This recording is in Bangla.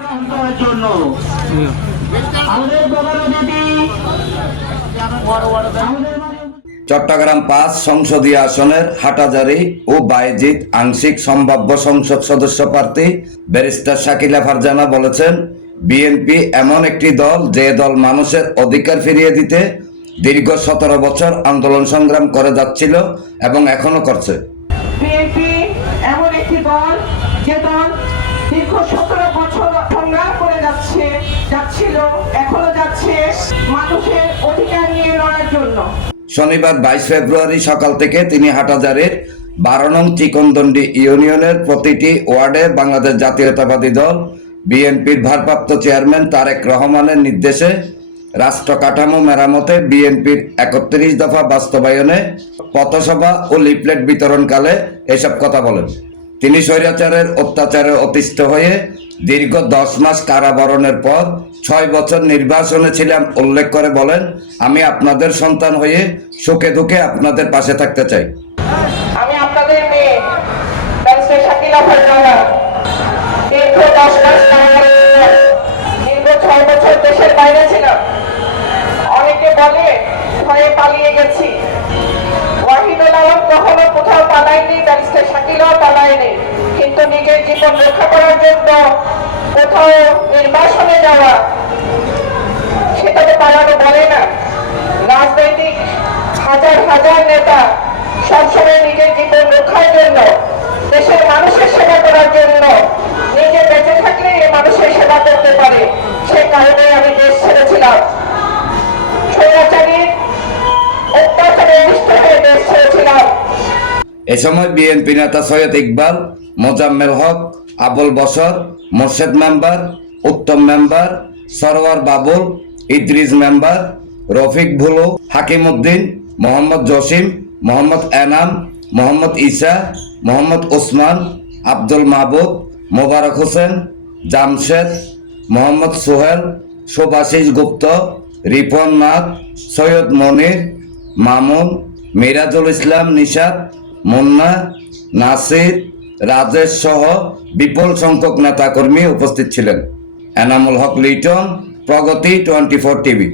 করার জন্য। আমাদের চট্টগ্রাম পাঁচ সংসদীয় আসনের হাটাজারি ও বায়েজিৎ আংশিক সম্ভাব্য সংসদ সদস্য প্রার্থী ব্যারিস্টার শাকিলা ফারজানা বলেছেন বিএনপি এমন একটি দল যে দল মানুষের অধিকার ফিরিয়ে দিতে দীর্ঘ সতেরো বছর আন্দোলন সংগ্রাম করে যাচ্ছিল এবং এখনও করছে। বিএনপি এমন একটি দল যে দল দীর্ঘ সতেরো সংগ্রাম করে যাচ্ছে, যাচ্ছিল, এখনও যাচ্ছে মানুষের অধিকার নিয়ে লড়ার জন্য। শনিবার বাইশ ফেব্রুয়ারি সকাল থেকে তিনি হাটাজারির বারো নং চিকনদন্ডি ইউনিয়নের প্রতিটি ওয়ার্ডে বাংলাদেশ জাতীয়তাবাদী দল, বিএনপির ভারপ্রাপ্ত চেয়ারম্যান তারেক রহমানের নির্দেশে রাষ্ট্র কাঠামো মেরামতে বিএনপির একত্রিশ দফা বাস্তবায়নে পথসভা ও লিফলেট বিতরণকালে এসব কথা বলেন। তিনি স্বৈরাচারের অত্যাচারে অতিষ্ঠ হয়ে দীর্ঘ দশ মাস কারাবরণের পর ছয় বছর নির্বাসনে ছিলাম উল্লেখ করে বলেন, আমি আপনাদের সন্তান হয়ে সুখে দুঃখে আপনাদের পাশে থাকতে চাই। আমি আপনাদের দেশের বাইরে ছিলাম। অনেকে বলে, ভয়ে পালিয়ে গেছি। নিজের জীবন রক্ষা করার জন্য কোথাও নির্বাসনে যাওয়া সেটা তো পালানো বলে না। রাজনৈতিক হাজার হাজার নেতা সবসময় নিজের জীবন রক্ষার জন্য, দেশের মানুষের সেবা করার জন্য নিজে বেঁচে থাকলে এই মানুষের সেবা করতে পারে। সে কারণে আমি দেশ ছেড়েছিলাম। দেশ ছেড়েছিলাম। এ সময় বিএনপি নেতা Syed Iqbal Mozammel Haque, Abul Basar Morshed member, Uttam member, Sarwar Babul Idris member, Rafiq Bhulu, Hakim Uddin, Mohammad Jasim, Mohammad Enam, Mohammad Isa, Mohammad Osman, Abdul Mahbub Mobarak Hossain, Jamshed, Mohammad Sohel Subhashis Gupta, Ripon Nath, Syed Monir, Mamun, Mirajul Islam Nishad Munna, Nasir Rajesh সহ বিপুল সংখ্যক নেতাকর্মী উপস্থিত ছিলেন। Enamul Haque Liton Pragati twenty four TV.